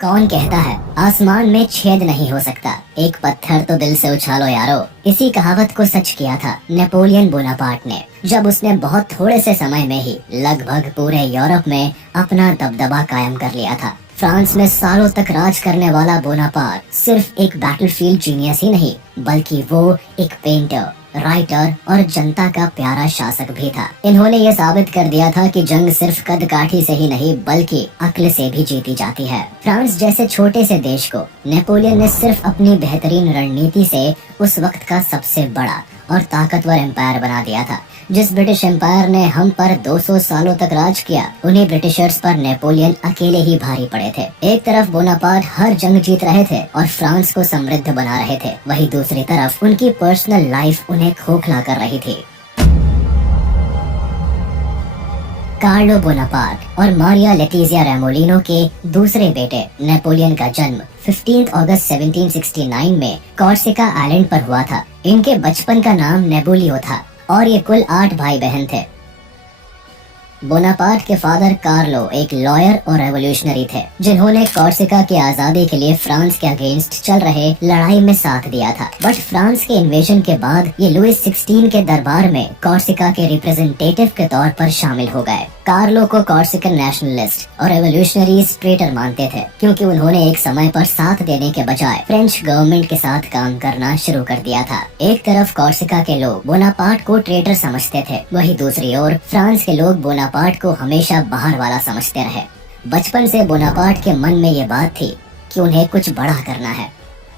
कौन कहता है आसमान में छेद नहीं हो सकता, एक पत्थर तो दिल से उछालो यारो। इसी कहावत को सच किया था नेपोलियन बोनापार्ट ने, जब उसने बहुत थोड़े से समय में ही लगभग पूरे यूरोप में अपना दबदबा कायम कर लिया था। फ्रांस में सालों तक राज करने वाला बोनापार्ट सिर्फ एक बैटलफील्ड जीनियस ही नहीं, बल्कि वो एक पेंटर, राइटर और जनता का प्यारा शासक भी था। इन्होंने ये साबित कर दिया था कि जंग सिर्फ कद काठी से ही नहीं बल्कि अक्ल से भी जीती जाती है। फ्रांस जैसे छोटे से देश को नेपोलियन ने सिर्फ अपनी बेहतरीन रणनीति से उस वक्त का सबसे बड़ा और ताकतवर एम्पायर बना दिया था। जिस ब्रिटिश एम्पायर ने हम पर 200 सालों तक राज किया, उन्हीं ब्रिटिशर्स पर नेपोलियन अकेले ही भारी पड़े थे। एक तरफ बोनापार्ट हर जंग जीत रहे थे और फ्रांस को समृद्ध बना रहे थे, वहीं दूसरी तरफ उनकी पर्सनल लाइफ उन्हें खोखला कर रही थी। कार्लो बोनापार्ट और मारिया लेटिजिया रेमोलिनो के दूसरे बेटे नेपोलियन का जन्म 15 अगस्त 1769 में कॉर्सिका आइलैंड पर हुआ था। इनके बचपन का नाम नेबुलियो था और ये कुल 8 भाई बहन थे। बोनापार्ट के फादर कार्लो एक लॉयर और रेवोल्यूशनरी थे, जिन्होंने कॉर्सिका की आजादी के लिए फ्रांस के अगेंस्ट चल रहे लड़ाई में साथ दिया था। बट फ्रांस के इन्वेजन के बाद ये लुइस 16 के दरबार में कॉर्सिका के रिप्रेजेंटेटिव के तौर पर शामिल हो गए। कार्लो को कॉर्सिकन नेशनलिस्ट और रेवोल्यूशनरी ट्रेटर मानते थे, क्योंकि उन्होंने एक समय पर साथ देने के बजाय फ्रेंच गवर्नमेंट के साथ काम करना शुरू कर दिया था। एक तरफ कॉर्सिका के लोग बोनापार्ट को ट्रेटर समझते थे, वहीं दूसरी ओर फ्रांस के लोग बोनापार्ट को हमेशा बाहर वाला समझते रहे। बचपन से बोनापार्ट के मन में ये बात थी कि उन्हें कुछ बड़ा करना है,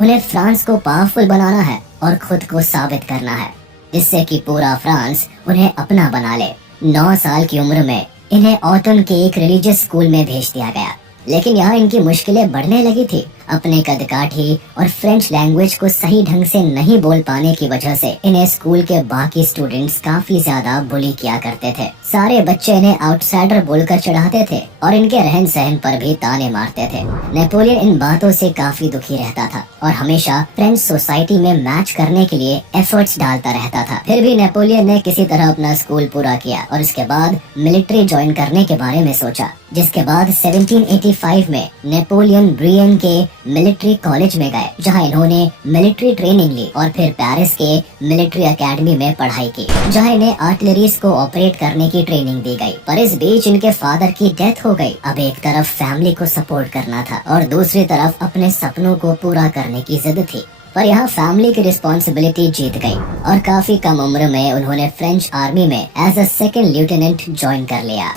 उन्हें फ्रांस को पावरफुल बनाना है और खुद को साबित करना है, जिससे कि पूरा फ्रांस उन्हें अपना बना ले। 9 साल की उम्र में इन्हें ऑटन के एक रिलीजियस स्कूल में भेज दिया गया, लेकिन यहाँ इनकी मुश्किलें बढ़ने लगी थी। अपने कदकाठी और फ्रेंच लैंग्वेज को सही ढंग से नहीं बोल पाने की वजह से इन्हें स्कूल के बाकी स्टूडेंट्स काफी ज्यादा बुली किया करते थे। सारे बच्चे इन्हें आउटसाइडर बोलकर चिढ़ाते थे और इनके रहन सहन पर भी ताने मारते थे। नेपोलियन इन बातों से काफी दुखी रहता था और हमेशा फ्रेंच सोसाइटी में मैच करने के लिए एफर्ट्स डालता रहता था। फिर भी नेपोलियन ने किसी तरह अपना स्कूल पूरा किया और उसके बाद मिलिट्री ज्वाइन करने के बारे में सोचा, जिसके बाद 1785 में नेपोलियन ब्रियन के मिलिट्री कॉलेज में गए, जहां इन्होंने मिलिट्री ट्रेनिंग ली और फिर पेरिस के मिलिट्री एकेडमी में पढ़ाई की, जहां इन्हें आर्टिलरीज को ऑपरेट करने की ट्रेनिंग दी गई। पर इस बीच इनके फादर की डेथ हो गई। अब एक तरफ फैमिली को सपोर्ट करना था और दूसरी तरफ अपने सपनों को पूरा करने की जिद थी। पर यहाँ फैमिली की रिस्पॉन्सिबिलिटी जीत गई और काफी कम उम्र में उन्होंने फ्रेंच आर्मी में as a second lieutenant join कर लिया।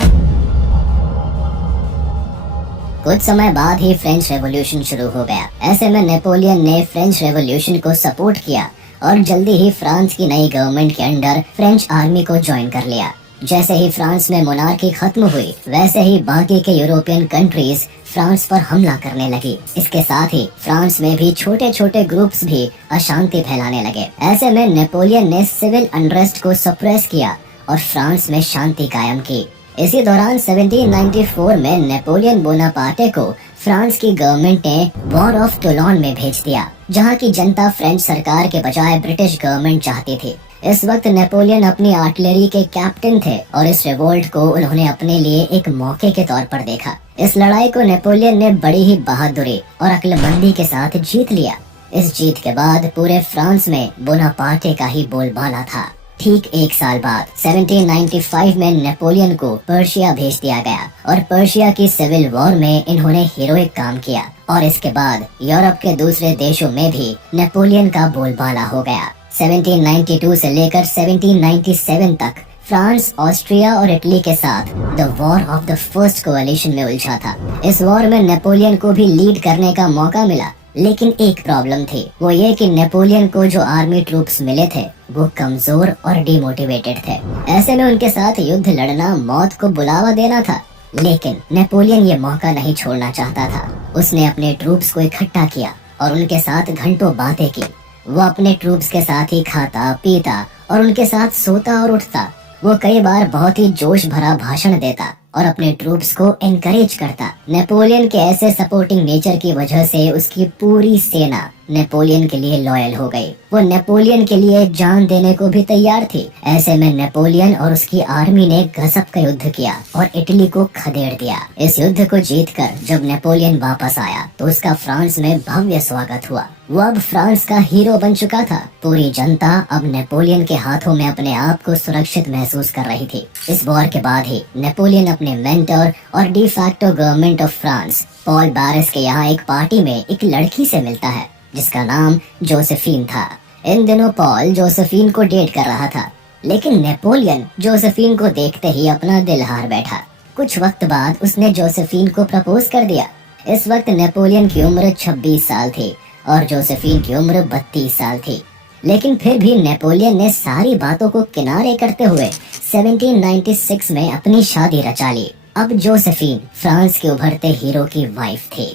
कुछ समय बाद ही फ्रेंच रेवोल्यूशन शुरू हो गया। ऐसे में नेपोलियन ने फ्रेंच रेवोल्यूशन को सपोर्ट किया और जल्दी ही फ्रांस की नई गवर्नमेंट के अंडर फ्रेंच आर्मी को ज्वाइन कर लिया। जैसे ही फ्रांस में मोनार्की खत्म हुई, वैसे ही बाकी के यूरोपियन कंट्रीज फ्रांस पर हमला करने लगी। इसके साथ ही फ्रांस में भी छोटे छोटे ग्रुप्स भी अशांति फैलाने लगे। ऐसे में नेपोलियन ने सिविल अनरेस्ट को सप्रेस किया और फ्रांस में शांति कायम की। इसी दौरान 1794 में नेपोलियन बोनापार्टे को फ्रांस की गवर्नमेंट ने वॉर ऑफ टोलोन में भेज दिया, जहां की जनता फ्रेंच सरकार के बजाय ब्रिटिश गवर्नमेंट चाहती थी। इस वक्त नेपोलियन अपनी आर्टिलरी के कैप्टन थे और इस रिवोल्ट को उन्होंने अपने लिए एक मौके के तौर पर देखा। इस लड़ाई को नेपोलियन ने बड़ी ही बहादुरी और अक्लमंदी के साथ जीत लिया। इस जीत के बाद पूरे फ्रांस में बोनापार्टे का ही बोलबाला था। ठीक 1 साल बाद 1795 में नेपोलियन को पर्शिया भेज दिया गया और पर्शिया की सिविल वॉर में इन्होंने हीरोइक काम किया और इसके बाद यूरोप के दूसरे देशों में भी नेपोलियन का बोलबाला हो गया। 1792 से लेकर 1797 तक फ्रांस, ऑस्ट्रिया और इटली के साथ the war of the first coalition में उलझा था। इस वॉर में नेपोलियन को भी लीड करने का मौका मिला, लेकिन एक प्रॉब्लम थी, वो ये कि नेपोलियन को जो आर्मी ट्रूप्स मिले थे वो कमजोर और डिमोटिवेटेड थे। ऐसे में उनके साथ युद्ध लड़ना मौत को बुलावा देना था, लेकिन नेपोलियन ये मौका नहीं छोड़ना चाहता था। उसने अपने ट्रूप्स को इकट्ठा किया और उनके साथ घंटों बातें की। वो अपने ट्रूप्स के साथ ही खाता पीता और उनके साथ सोता और उठता। वो कई बार बहुत ही जोश भरा भाषण देता और अपने ट्रूप्स को एनकरेज करता। नेपोलियन के ऐसे सपोर्टिंग नेचर की वजह से उसकी पूरी सेना नेपोलियन के लिए लॉयल हो गई। वो नेपोलियन के लिए जान देने को भी तैयार थी। ऐसे में नेपोलियन और उसकी आर्मी ने गजब का युद्ध किया और इटली को खदेड़ दिया। इस युद्ध को जीतकर जब नेपोलियन वापस आया तो उसका फ्रांस में भव्य स्वागत हुआ। वो अब फ्रांस का हीरो बन चुका था। पूरी जनता अब नेपोलियन के हाथों में अपने आप को सुरक्षित महसूस कर रही थी। इस वॉर के बाद ही नेपोलियन अपने मेंटर और de facto government of France Paul बारिस के यहाँ एक पार्टी में एक लड़की से मिलता है जिसका नाम जोसेफीन था। इन दिनों पॉल जोसेफीन को डेट कर रहा था, लेकिन नेपोलियन जोसेफीन को देखते ही अपना दिल हार बैठा। कुछ वक्त बाद उसने जोसेफीन को प्रपोज कर दिया। इस वक्त नेपोलियन की उम्र 26 साल थी और जोसेफीन की उम्र 32 साल थी। लेकिन फिर भी नेपोलियन ने सारी बातों को किनारे करते हुए 1796 में अपनी शादी रचा ली। अब जोसेफीन फ्रांस के उभरते हीरो की वाइफ थी।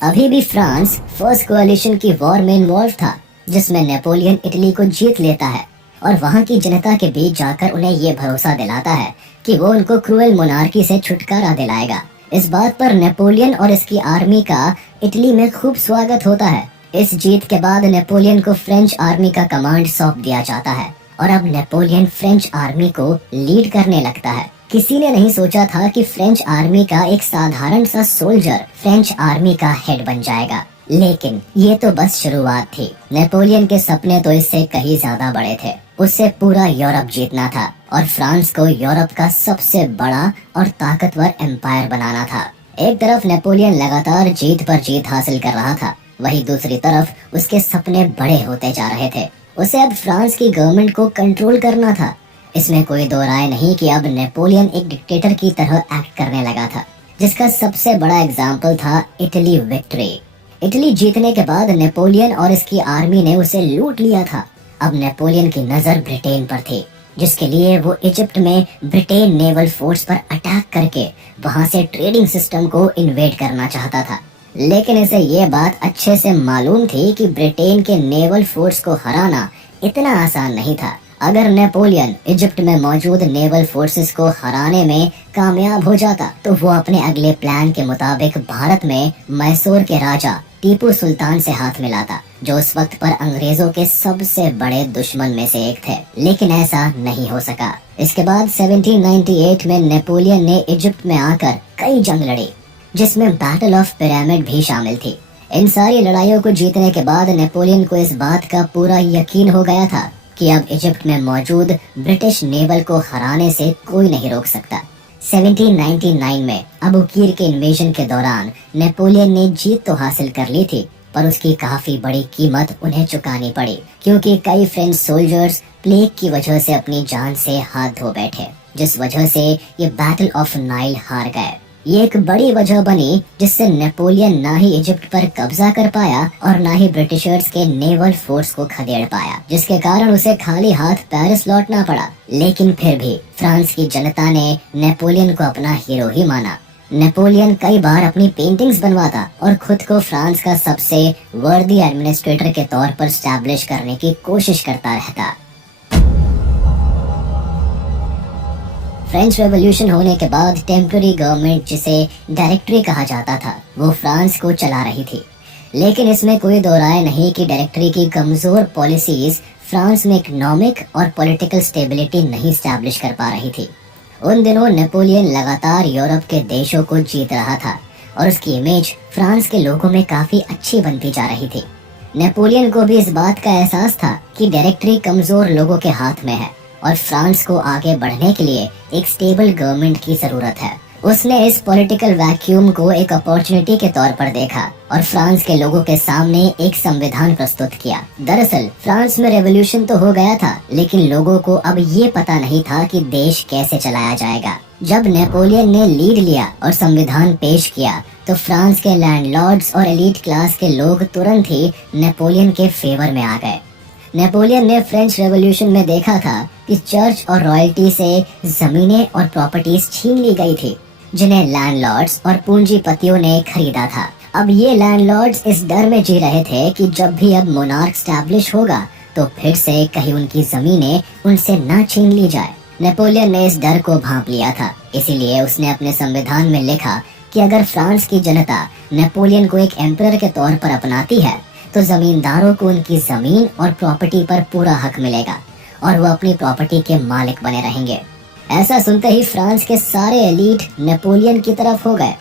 अभी भी फ्रांस फर्स्ट कोalition की वॉर में इन्वॉल्व था, जिसमें नेपोलियन इटली को जीत लेता है और वहाँ की जनता के बीच जाकर उन्हें ये भरोसा दिलाता है कि वो उनको क्रूएल मोनार्की से छुटकारा दिलाएगा। इस बात पर नेपोलियन और इसकी आर्मी का इटली में खूब स्वागत होता है। इस जीत के बाद नेपोलियन को फ्रेंच आर्मी का कमांड सौंप दिया जाता है और अब नेपोलियन फ्रेंच आर्मी को लीड करने लगता है। किसी ने नहीं सोचा था कि फ्रेंच आर्मी का एक साधारण सा सोल्जर फ्रेंच आर्मी का हेड बन जाएगा, लेकिन ये तो बस शुरुआत थी। नेपोलियन के सपने तो इससे कहीं ज्यादा बड़े थे। उसे पूरा यूरोप जीतना था और फ्रांस को यूरोप का सबसे बड़ा और ताकतवर एम्पायर बनाना था। एक तरफ नेपोलियन लगातार जीत पर जीत हासिल कर रहा था, वहीं दूसरी तरफ उसके सपने बड़े होते जा रहे थे। उसे अब फ्रांस की गवर्नमेंट को कंट्रोल करना था। इसमें कोई दो राय नहीं कि अब नेपोलियन एक डिक्टेटर की तरह एक्ट करने लगा था, जिसका सबसे बड़ा एग्जाम्पल था इटली विक्ट्री। इटली जीतने के बाद नेपोलियन और इसकी आर्मी ने उसे लूट लिया था। अब नेपोलियन की नजर ब्रिटेन पर थी, जिसके लिए वो इजिप्ट में ब्रिटेन नेवल फोर्स पर अटैक करके वहां से ट्रेडिंग सिस्टम को इन्वेड करना चाहता था। लेकिन इसे ये बात अच्छे से मालूम थी कि ब्रिटेन के नेवल फोर्स को हराना इतना आसान नहीं था। अगर नेपोलियन इजिप्ट में मौजूद नेवल फोर्सेस को हराने में कामयाब हो जाता तो वो अपने अगले प्लान के मुताबिक भारत में मैसूर के राजा टीपू सुल्तान से हाथ मिलाता, जो उस वक्त पर अंग्रेजों के सबसे बड़े दुश्मन में से एक थे। लेकिन ऐसा नहीं हो सका। इसके बाद 1798 में नेपोलियन ने इजिप्ट में आकर कई जंग लड़ी, जिसमें बैटल ऑफ पिरामिड भी शामिल थी। इन सारी लड़ाइयों को जीतने के बाद नेपोलियन को इस बात का पूरा यकीन हो गया था कि अब इजिप्ट में मौजूद ब्रिटिश नेवल को हराने से कोई नहीं रोक सकता। 1799 में अबू कीर के इन्वेजन के दौरान नेपोलियन ने जीत तो हासिल कर ली थी, पर उसकी काफी बड़ी कीमत उन्हें चुकानी पड़ी, क्योंकि कई फ्रेंच सोल्जर्स प्लेग की वजह से अपनी जान से हाथ धो बैठे, जिस वजह से ये बैटल ऑफ नाइल हार गए। ये एक बड़ी वजह बनी जिससे नेपोलियन ना ही इजिप्ट पर कब्जा कर पाया और ना ही ब्रिटिशर्स के नेवल फोर्स को खदेड़ पाया, जिसके कारण उसे खाली हाथ पेरिस लौटना पड़ा। लेकिन फिर भी फ्रांस की जनता ने नेपोलियन को अपना हीरो ही माना। नेपोलियन कई बार अपनी पेंटिंग्स बनवाता और खुद को फ्रांस का सबसे वर्दी एडमिनिस्ट्रेटर के तौर पर स्टैब्लिश करने की कोशिश करता रहता। फ्रेंच रेवोल्यूशन होने के बाद टेम्पररी गवर्नमेंट, जिसे डायरेक्टरी कहा जाता था, वो फ्रांस को चला रही थी। लेकिन इसमें कोई दो राय नहीं कि डायरेक्टरी की कमजोर पॉलिसीज फ्रांस में इकोनॉमिक और पॉलिटिकल स्टेबिलिटी नहीं स्टैब्लिश कर पा रही थी। उन दिनों नेपोलियन लगातार यूरोप के देशों को जीत रहा था और उसकी इमेज फ्रांस के लोगों में काफी अच्छी बनती जा रही थी। नेपोलियन को भी इस बात का एहसास था कि डायरेक्टरी कमजोर लोगों के हाथ में है और फ्रांस को आगे बढ़ने के लिए एक स्टेबल गवर्नमेंट की जरूरत है। उसने इस पॉलिटिकल वैक्यूम को एक अपॉर्चुनिटी के तौर पर देखा और फ्रांस के लोगों के सामने एक संविधान प्रस्तुत किया। दरअसल फ्रांस में रेवोल्यूशन तो हो गया था, लेकिन लोगों को अब ये पता नहीं था कि देश कैसे चलाया जाएगा। जब नेपोलियन ने लीड लिया और संविधान पेश किया तो फ्रांस के लैंडलॉर्ड्स और एलीट क्लास के लोग तुरंत ही नेपोलियन के फेवर में आ गए। नेपोलियन ने फ्रेंच रेवोल्यूशन में देखा था कि चर्च और रॉयल्टी से जमीनें और प्रॉपर्टीज छीन ली गई थी, जिन्हें लैंडलॉर्ड्स और पूंजीपतियों ने खरीदा था। अब ये लैंडलॉर्ड्स इस डर में जी रहे थे कि जब भी अब मोनार्क स्टैब्लिश होगा तो फिर से कहीं उनकी जमीनें उनसे ना छीन ली जाए। नेपोलियन ने इस डर को भांप लिया था, इसीलिए उसने अपने संविधान में लिखा कि अगर फ्रांस की जनता नेपोलियन को एक एम्परर के तौर पर अपनाती है तो जमींदारों को उनकी जमीन और प्रॉपर्टी पर पूरा हक मिलेगा और वो अपनी प्रॉपर्टी के मालिक बने रहेंगे। ऐसा सुनते ही फ्रांस के सारे एलीट नेपोलियन की तरफ हो गए।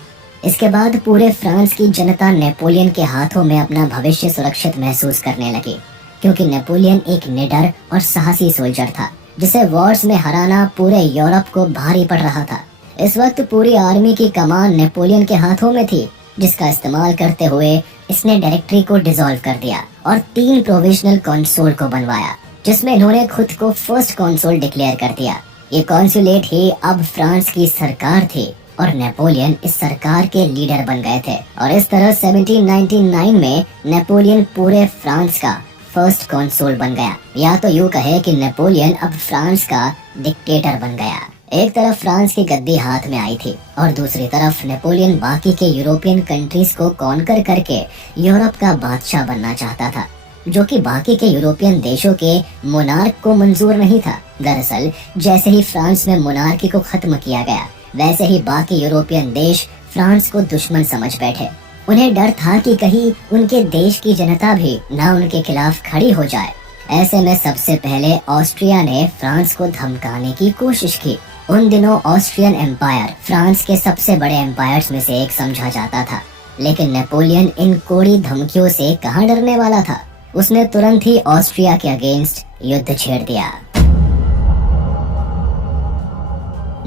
इसके बाद पूरे फ्रांस की जनता नेपोलियन के हाथों में अपना भविष्य सुरक्षित महसूस करने लगी, क्योंकि नेपोलियन एक निडर और साहसी सोल्जर था जिसे वॉर्स में हराना पूरे यूरोप को भारी पड़ रहा था। इस वक्त पूरी आर्मी की कमान नेपोलियन के हाथों में थी, जिसका इस्तेमाल करते हुए इसने डायरेक्टरी को डिसॉल्व कर दिया और 3 प्रोविजनल कॉन्सुल को बनवाया, जिसमें इन्होंने खुद को फर्स्ट कॉन्सुल डिक्लेयर कर दिया। ये कॉन्सुलेट ही अब फ्रांस की सरकार थी और नेपोलियन इस सरकार के लीडर बन गए थे। और इस तरह 1799 में नेपोलियन पूरे फ्रांस का फर्स्ट कॉन्सुल बन गया, या तो यूँ कहे कि नेपोलियन अब फ्रांस का डिक्टेटर बन गया। एक तरफ फ्रांस की गद्दी हाथ में आई थी और दूसरी तरफ नेपोलियन बाकी के यूरोपियन कंट्रीज को कॉन्कर करके यूरोप का बादशाह बनना चाहता था, जो कि बाकी के यूरोपियन देशों के मोनार्क को मंजूर नहीं था। दरअसल जैसे ही फ्रांस में मोनार्की को खत्म किया गया, वैसे ही बाकी यूरोपियन देश फ्रांस को दुश्मन समझ बैठे। उन्हें डर था कि कहीं उनके देश की जनता भी ना उनके खिलाफ खड़ी हो जाए। ऐसे में सबसे पहले ऑस्ट्रिया ने फ्रांस को धमकाने की कोशिश की। उन दिनों ऑस्ट्रियन एम्पायर फ्रांस के सबसे बड़े एम्पायर्स में से एक समझा जाता था, लेकिन नेपोलियन इन कोड़ी धमकियों से कहाँ डरने वाला था। उसने तुरंत ही ऑस्ट्रिया के अगेंस्ट युद्ध छेड़ दिया।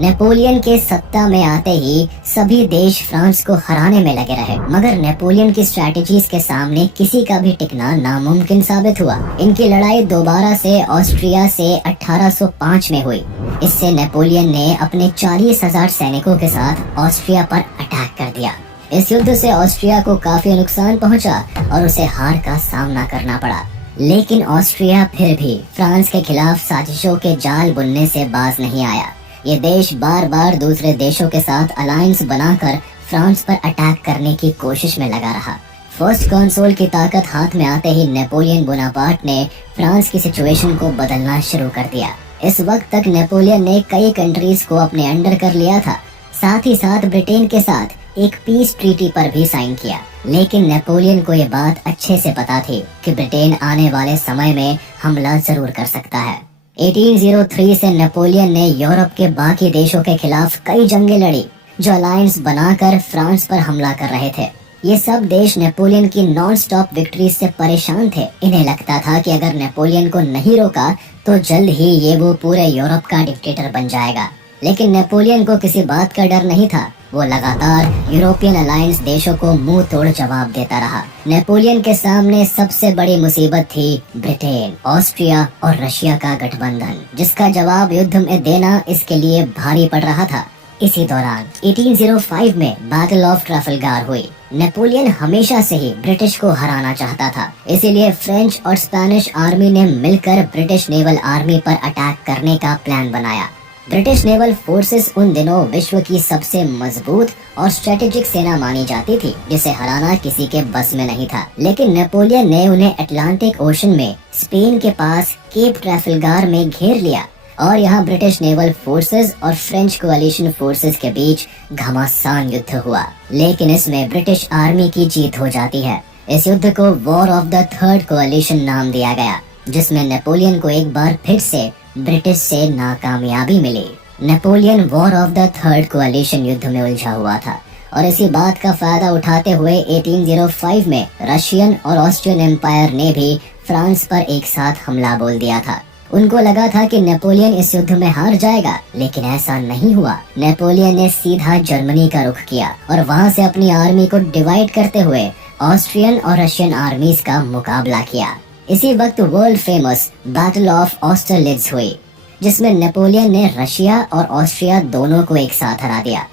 नेपोलियन के सत्ता में आते ही सभी देश फ्रांस को हराने में लगे रहे, मगर नेपोलियन की स्ट्रैटेजीज के सामने किसी का भी टिकना नामुमकिन साबित हुआ। इनकी लड़ाई दोबारा से ऑस्ट्रिया से 1805 में हुई। इससे नेपोलियन ने अपने 40,000 सैनिकों के साथ ऑस्ट्रिया पर अटैक कर दिया। इस युद्ध से ऑस्ट्रिया को काफी नुकसान पहुंचा और उसे हार का सामना करना पड़ा, लेकिन ऑस्ट्रिया फिर भी फ्रांस के खिलाफ साजिशों के जाल बुनने से बाज नहीं आया। ये देश बार बार दूसरे देशों के साथ अलायंस बनाकर फ्रांस पर अटैक करने की कोशिश में लगा रहा। फर्स्ट कॉन्सुल की ताकत हाथ में आते ही नेपोलियन बोनापार्ट ने फ्रांस की सिचुएशन को बदलना शुरू कर दिया। इस वक्त तक नेपोलियन ने कई कंट्रीज को अपने अंडर कर लिया था, साथ ही साथ ब्रिटेन के साथ एक पीस ट्रीटी पर भी साइन किया। लेकिन नेपोलियन को ये बात अच्छे से पता थी कि ब्रिटेन आने वाले समय में हमला जरूर कर सकता है। 1803 से नेपोलियन ने यूरोप के बाकी देशों के खिलाफ कई जंगें लड़ी, जो अलायंस बनाकर फ्रांस पर हमला कर रहे थे। ये सब देश नेपोलियन की नॉन स्टॉप विक्ट्री से परेशान थे। इन्हें लगता था कि अगर नेपोलियन को नहीं रोका तो जल्द ही ये वो पूरे यूरोप का डिक्टेटर बन जाएगा। लेकिन नेपोलियन को किसी बात का डर नहीं था। वो लगातार यूरोपियन अलायंस देशों को मुंह तोड़ जवाब देता रहा। नेपोलियन के सामने सबसे बड़ी मुसीबत थी ब्रिटेन, ऑस्ट्रिया और रशिया का गठबंधन, जिसका जवाब युद्ध में देना इसके लिए भारी पड़ रहा था। इसी दौरान 1805 में बैटल ऑफ ट्रफलगार हुई। नेपोलियन हमेशा से ही ब्रिटिश को हराना चाहता था, इसीलिए फ्रेंच और स्पेनिश आर्मी ने मिलकर ब्रिटिश नेवल आर्मी पर अटैक करने का प्लान बनाया। ब्रिटिश नेवल फोर्सेस उन दिनों विश्व की सबसे मजबूत और स्ट्रेटेजिक सेना मानी जाती थी, जिसे हराना किसी के बस में नहीं था। लेकिन नेपोलियन ने उन्हें अटलांटिक ओशन में स्पेन के पास केप ट्रैफलगार में घेर लिया और यहाँ ब्रिटिश नेवल फोर्सेस और फ्रेंच कोalition फोर्सेस के बीच घमासान युद्ध हुआ। लेकिन इसमें ब्रिटिश आर्मी की जीत हो जाती है। इस युद्ध को वॉर ऑफ द थर्ड कोalition नाम दिया गया, जिसमें नेपोलियन को एक बार फिर से ब्रिटिश से नाकामयाबी मिली। Napoleon war of the third coalition युद्ध में उलझा हुआ था और इसी बात का फायदा उठाते हुए 1805 में रशियन और ऑस्ट्रियन एम्पायर ने भी फ्रांस पर एक साथ हमला बोल दिया था। उनको लगा था कि नेपोलियन इस युद्ध में हार जाएगा, लेकिन ऐसा नहीं हुआ। नेपोलियन ने सीधा जर्मनी का रुख किया और वहां से अपनी आर्मी को डिवाइड करते हुए ऑस्ट्रियन और रशियन आर्मीज का मुकाबला किया। इसी वक्त वर्ल्ड फेमस बैटल ऑफ ऑस्टरलिट्ज हुई, जिसमें नेपोलियन ने रशिया और ऑस्ट्रिया दोनों को एक साथ हरा दिया।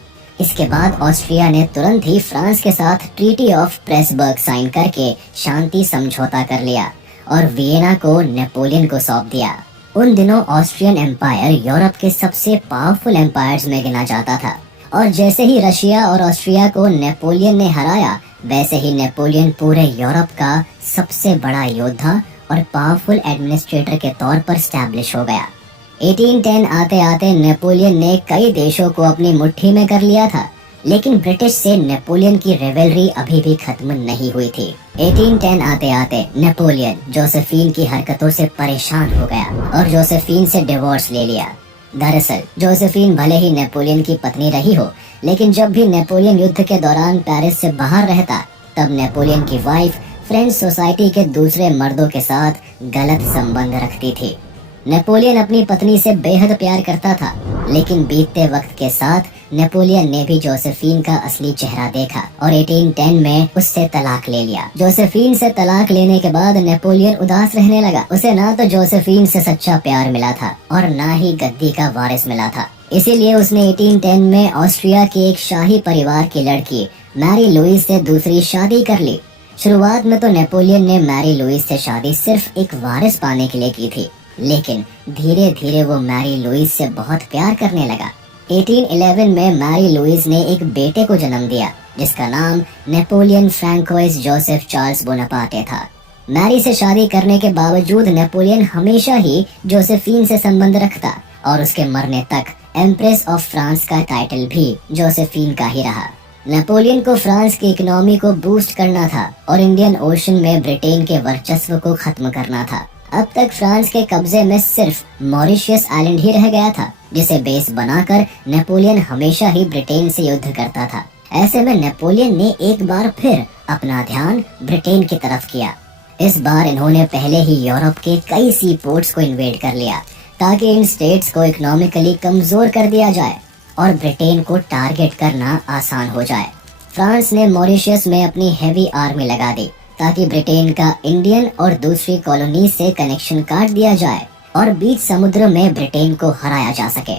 इसके बाद ऑस्ट्रिया ने तुरंत ही फ्रांस के साथ ट्रीटी ऑफ प्रेसबर्ग साइन करके शांति समझौता कर लिया और वियना को नेपोलियन को सौंप दिया। उन दिनों ऑस्ट्रियन एम्पायर यूरोप के सबसे पावरफुल एम्पायर्स में गिना जाता था और जैसे ही रशिया और ऑस्ट्रिया को नेपोलियन ने हराया, वैसे ही नेपोलियन पूरे यूरोप का सबसे बड़ा योद्धा और पावरफुल एडमिनिस्ट्रेटर के तौर पर स्टैब्लिश हो गया। 1810 आते आते नेपोलियन ने कई देशों को अपनी मुट्ठी में कर लिया था, लेकिन ब्रिटिश से नेपोलियन की रेवेलरी अभी भी खत्म नहीं हुई थी। 1810 आते आते नेपोलियन जोसेफिन की हरकतों से परेशान हो गया और जोसेफिन से डिवोर्स ले लिया। दरअसल जोसेफिन भले ही नेपोलियन की पत्नी रही हो, लेकिन जब भी नेपोलियन युद्ध के दौरान पेरिस से बाहर रहता, तब नेपोलियन की वाइफ फ्रेंच सोसाइटी के दूसरे मर्दों के साथ गलत संबंध रखती थी। नेपोलियन अपनी पत्नी से बेहद प्यार करता था, लेकिन बीतते वक्त के साथ नेपोलियन ने भी जोसेफिन का असली चेहरा देखा और 1810 में उससे तलाक ले लिया। जोसेफिन से तलाक लेने के बाद नेपोलियन उदास रहने लगा। उसे ना तो जोसेफिन से सच्चा प्यार मिला था और ना ही गद्दी का वारिस मिला था। इसीलिए उसने 1810 में ऑस्ट्रिया के एक शाही परिवार की लड़की मैरी लुइस से दूसरी शादी कर ली। शुरुआत में तो नेपोलियन ने मैरी लुइस से शादी सिर्फ एक वारिस पाने के लिए की थी, लेकिन धीरे धीरे वो मैरी लुइस से बहुत प्यार करने लगा। 1811 में मैरी लुइस ने एक बेटे को जन्म दिया जिसका नाम Napoleon François Joseph Charles Bonaparte था। मैरी से शादी करने के बावजूद नेपोलियन हमेशा ही जोसेफिन से संबंध रखता और उसके मरने तक एम्प्रेस ऑफ फ्रांस का टाइटल भी जोसेफिन का ही रहा। नेपोलियन को फ्रांस की इकोनॉमी को बूस्ट करना था और इंडियन ओशन में ब्रिटेन के वर्चस्व को खत्म करना था। अब तक फ्रांस के कब्जे में सिर्फ मॉरिशियस आइलैंड ही रह गया था, जिसे बेस बनाकर नेपोलियन हमेशा ही ब्रिटेन से युद्ध करता था। ऐसे में नेपोलियन ने एक बार फिर अपना ध्यान ब्रिटेन की तरफ किया। इस बार इन्होंने पहले ही यूरोप के कई सी पोर्ट्स को इन्वेड कर लिया ताकि इन स्टेट्स को इकोनॉमिकली कमजोर कर दिया जाए और ब्रिटेन को टारगेट करना आसान हो जाए। फ्रांस ने मॉरिशस में अपनी हैवी आर्मी लगा दी ताकि ब्रिटेन का इंडियन और दूसरी कॉलोनी से कनेक्शन काट दिया जाए और बीच समुद्र में ब्रिटेन को हराया जा सके।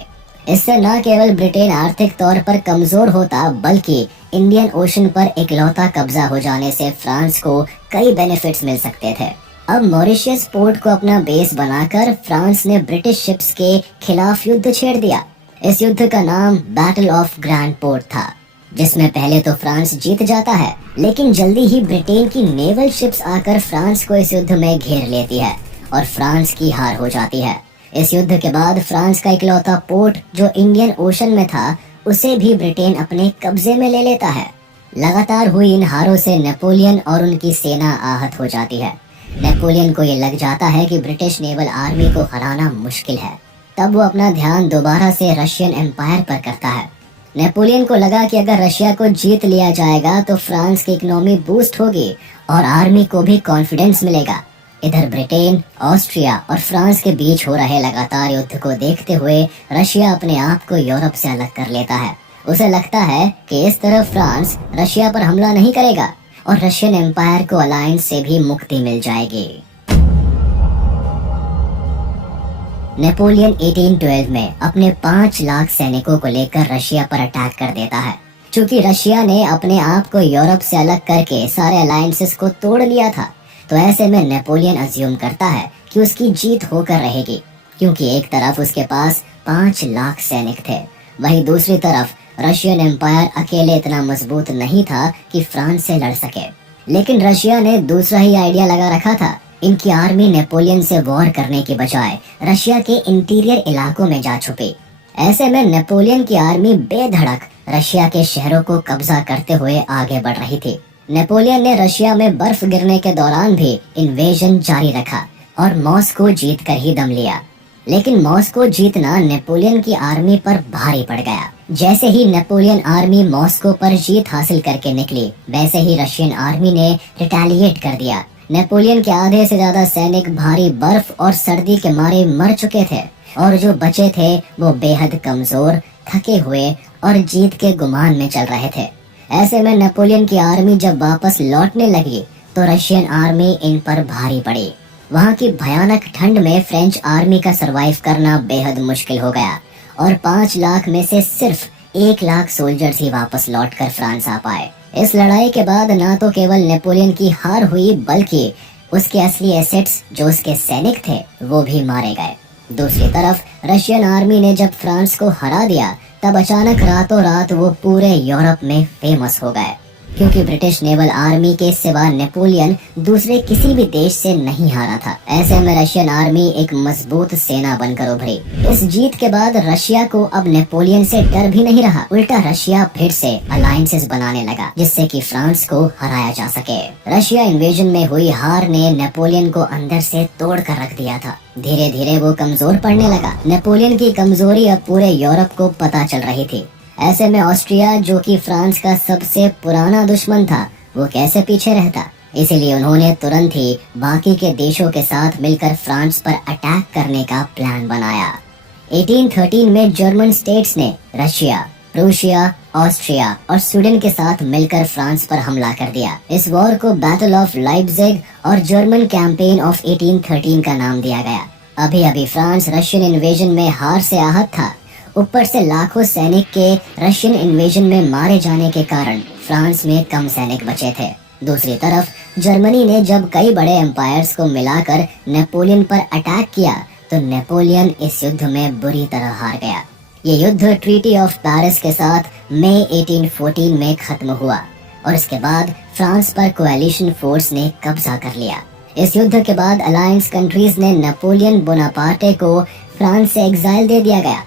इससे न केवल ब्रिटेन आर्थिक तौर पर कमजोर होता, बल्कि इंडियन ओशन पर इकलौता कब्जा हो जाने से फ्रांस को कई बेनिफिट्स मिल सकते थे। अब मॉरिशस पोर्ट को अपना बेस बनाकर फ्रांस ने ब्रिटिश शिप्स के खिलाफ युद्ध छेड़ दिया। इस युद्ध का नाम बैटल ऑफ ग्रैंड पोर्ट था, जिसमें पहले तो फ्रांस जीत जाता है, लेकिन जल्दी ही ब्रिटेन की नेवल शिप्स आकर फ्रांस को इस युद्ध में घेर लेती है और फ्रांस की हार हो जाती है। इस युद्ध के बाद फ्रांस का इकलौता पोर्ट जो इंडियन ओशन में था, उसे भी ब्रिटेन अपने कब्जे में ले लेता है। लगातार हुई इन हारों से नेपोलियन और उनकी सेना आहत हो जाती है। नेपोलियन को ये लग जाता है कि ब्रिटिश नेवल आर्मी को हराना मुश्किल है। तब वो अपना ध्यान दोबारा से रशियन एम्पायर पर करता है। नेपोलियन को लगा कि अगर रशिया को जीत लिया जाएगा तो फ्रांस की इकोनॉमी बूस्ट होगी और आर्मी को भी कॉन्फिडेंस मिलेगा। इधर ब्रिटेन, ऑस्ट्रिया और फ्रांस के बीच हो रहे लगातार युद्ध को देखते हुए रशिया अपने आप को यूरोप से अलग कर लेता है। उसे लगता है कि इस तरह फ्रांस रशिया पर हमला नहीं करेगा और रशियन एम्पायर को अलायंस से भी मुक्ति मिल जाएगी। नेपोलियन 1812 में अपने 5 लाख सैनिकों को लेकर रशिया पर अटैक कर देता है। चूंकि रशिया ने अपने आप को यूरोप से अलग करके सारे अलायंसेस को तोड़ लिया था, तो ऐसे में नेपोलियन अज्यूम करता है कि उसकी जीत होकर रहेगी, क्योंकि एक तरफ उसके पास 5 लाख सैनिक थे, वहीं दूसरी तरफ रशियन एम्पायर अकेले इतना मजबूत नहीं था कि फ्रांस से लड़ सके। लेकिन रशिया ने दूसरा ही आइडिया लगा रखा था। इनकी आर्मी नेपोलियन से वॉर करने के बजाय रशिया के इंटीरियर इलाकों में जा छुपी। ऐसे में नेपोलियन की आर्मी बेधड़क रशिया के शहरों को कब्जा करते हुए आगे बढ़ रही थी। नेपोलियन ने रशिया में बर्फ गिरने के दौरान भी इन्वेजन जारी रखा और मॉस्को जीत कर ही दम लिया। लेकिन मॉस्को जीतना नेपोलियन की आर्मी पर भारी पड़ गया। जैसे ही नेपोलियन आर्मी मॉस्को पर जीत हासिल करके निकली, वैसे ही रशियन आर्मी ने रिटेलिएट कर दिया। नेपोलियन के आधे से ज्यादा सैनिक भारी बर्फ और सर्दी के मारे मर चुके थे और जो बचे थे वो बेहद कमजोर, थके हुए और जीत के गुमान में चल रहे थे। ऐसे में नेपोलियन की आर्मी जब वापस लौटने लगी तो रशियन आर्मी इन पर भारी पड़ी। वहाँ की भयानक ठंड में फ्रेंच आर्मी का सरवाइव करना बेहद मुश्किल हो गया और 5 लाख में से सिर्फ 1 लाख सोल्जर्स ही वापस लौटकर फ्रांस आ पाए। इस लड़ाई के बाद न तो केवल नेपोलियन की हार हुई, बल्कि उसके असली एसेट्स जो उसके सैनिक थे वो भी मारे गए। दूसरी तरफ रशियन आर्मी ने जब फ्रांस को हरा दिया, तब अचानक रातों रात वो पूरे यूरोप में फेमस हो गए। क्योंकि ब्रिटिश नेवल आर्मी के सिवा नेपोलियन दूसरे किसी भी देश से नहीं हारा था। ऐसे में रशियन आर्मी एक मजबूत सेना बनकर उभरी। इस जीत के बाद रशिया को अब नेपोलियन से डर भी नहीं रहा। उल्टा रशिया फिर से अलायंसेस बनाने लगा जिससे कि फ्रांस को हराया जा सके। रशिया इन्वेजन में हुई हार ने नेपोलियन को अंदर से तोड़ कर रख दिया था। धीरे धीरे वो कमजोर पड़ने लगा। नेपोलियन की कमजोरी अब पूरे यूरोप को पता चल रही थी। ऐसे में ऑस्ट्रिया, जो कि फ्रांस का सबसे पुराना दुश्मन था, वो कैसे पीछे रहता। इसीलिए उन्होंने तुरंत ही बाकी के देशों के साथ मिलकर फ्रांस पर अटैक करने का प्लान बनाया। 1813 में जर्मन स्टेट्स ने रशिया, प्रूशिया, ऑस्ट्रिया और स्वीडन के साथ मिलकर फ्रांस पर हमला कर दिया। इस वॉर को बैटल ऑफ लाइप्जिग और जर्मन कैंपेन ऑफ 1813 का नाम दिया गया। अभी अभी फ्रांस रशियन इन्वेजन में हार से आहत था। ऊपर से लाखों सैनिक के रशियन इन्वेजन में मारे जाने के कारण फ्रांस में कम सैनिक बचे थे। दूसरी तरफ जर्मनी ने जब कई बड़े एम्पायर्स को मिलाकर नेपोलियन पर अटैक किया तो नेपोलियन इस युद्ध में बुरी तरह हार गया। ये युद्ध ट्रीटी ऑफ पेरिस के साथ मई 1814 में खत्म हुआ और इसके बाद फ्रांस पर कोएलिशन फोर्स ने कब्जा कर लिया। इस युद्ध के बाद अलायंस कंट्रीज ने नेपोलियन बोनापार्टे को फ्रांस से एग्जाइल दे दिया गया।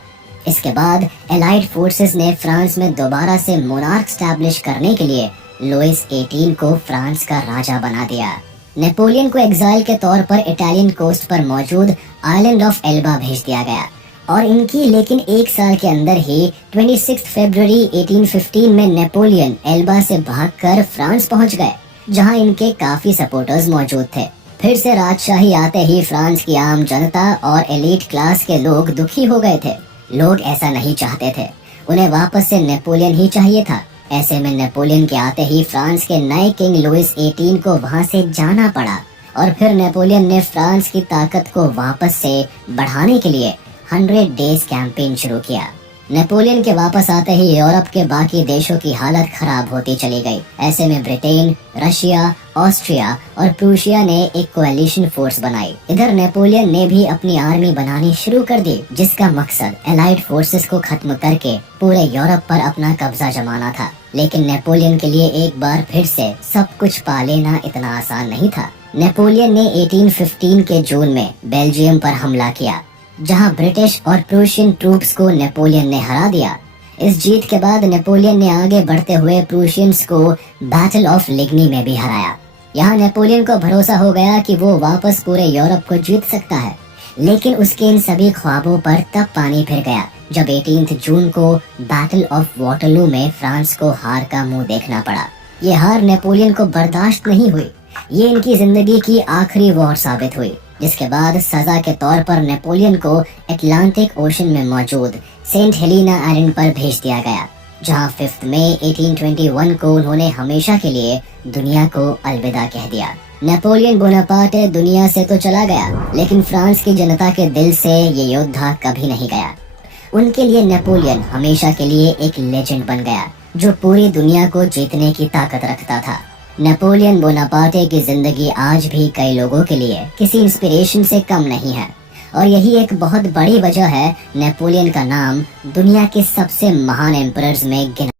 इसके बाद एलाइड फोर्सेस ने फ्रांस में दोबारा से मोनार्क स्टैब्लिश करने के लिए लुइस 18 को फ्रांस का राजा बना दिया। नेपोलियन को एग्जाइल के तौर पर इटालियन कोस्ट पर मौजूद आइलैंड ऑफ एल्बा भेज दिया गया और इनकी लेकिन एक साल के अंदर ही 26 फरवरी 1815 में नेपोलियन एल्बा से भागकर फ्रांस पहुंच गए, जहां इनके काफी सपोर्टर्स मौजूद थे। फिर से राजशाही आते ही फ्रांस की आम जनता और एलीट क्लास के लोग दुखी हो गए थे। लोग ऐसा नहीं चाहते थे, उन्हें वापस से नेपोलियन ही चाहिए था। ऐसे में नेपोलियन के आते ही फ्रांस के नए किंग लुइस 18 को वहां से जाना पड़ा और फिर नेपोलियन ने फ्रांस की ताकत को वापस से बढ़ाने के लिए 100 डेज कैंपेन शुरू किया। नेपोलियन के वापस आते ही यूरोप के बाकी देशों की हालत खराब होती चली गई। ऐसे में ब्रिटेन, रशिया, ऑस्ट्रिया और प्रूशिया ने एक कोएलिशन फोर्स बनाई। इधर नेपोलियन ने भी अपनी आर्मी बनानी शुरू कर दी, जिसका मकसद एलाइड फोर्सेस को खत्म करके पूरे यूरोप पर अपना कब्जा जमाना था। लेकिन नेपोलियन के लिए एक बार फिर से सब कुछ पा लेना इतना आसान नहीं था। नेपोलियन ने 1815 के जून में बेल्जियम पर हमला किया, जहां ब्रिटिश और प्रूशियन ट्रूप्स को नेपोलियन ने हरा दिया। इस जीत के बाद नेपोलियन ने आगे बढ़ते हुए प्रूशियंस को बैटल ऑफ लिग्नी में भी हराया। यहाँ नेपोलियन को भरोसा हो गया कि वो वापस पूरे यूरोप को जीत सकता है। लेकिन उसके इन सभी ख्वाबों पर तब पानी फिर गया जब 18 जून को बैटल ऑफ वाटरलू में फ्रांस को हार का मुंह देखना पड़ा। ये हार नेपोलियन को बर्दाश्त नहीं हुई। ये इनकी जिंदगी की आखिरी वॉर साबित हुई, जिसके बाद सजा के तौर पर नेपोलियन को अटलांटिक ओशन में मौजूद सेंट हेलेना आइलैंड पर भेज दिया गया, जहां 5 मई 1821 को उन्होंने हमेशा के लिए दुनिया को अलविदा कह दिया। नेपोलियन बोनापार्टे दुनिया से तो चला गया, लेकिन फ्रांस की जनता के दिल से ये योद्धा कभी नहीं गया। उनके लिए नेपोलियन हमेशा के लिए एक लेजेंड बन गया, जो पूरी दुनिया को जीतने की ताकत रखता था। नेपोलियन बोनापार्टे की जिंदगी आज भी कई लोगों के लिए किसी इंस्पिरेशन से कम नहीं है और यही एक बहुत बड़ी वजह है नेपोलियन का नाम दुनिया के सबसे महान एम्परर्स में गिना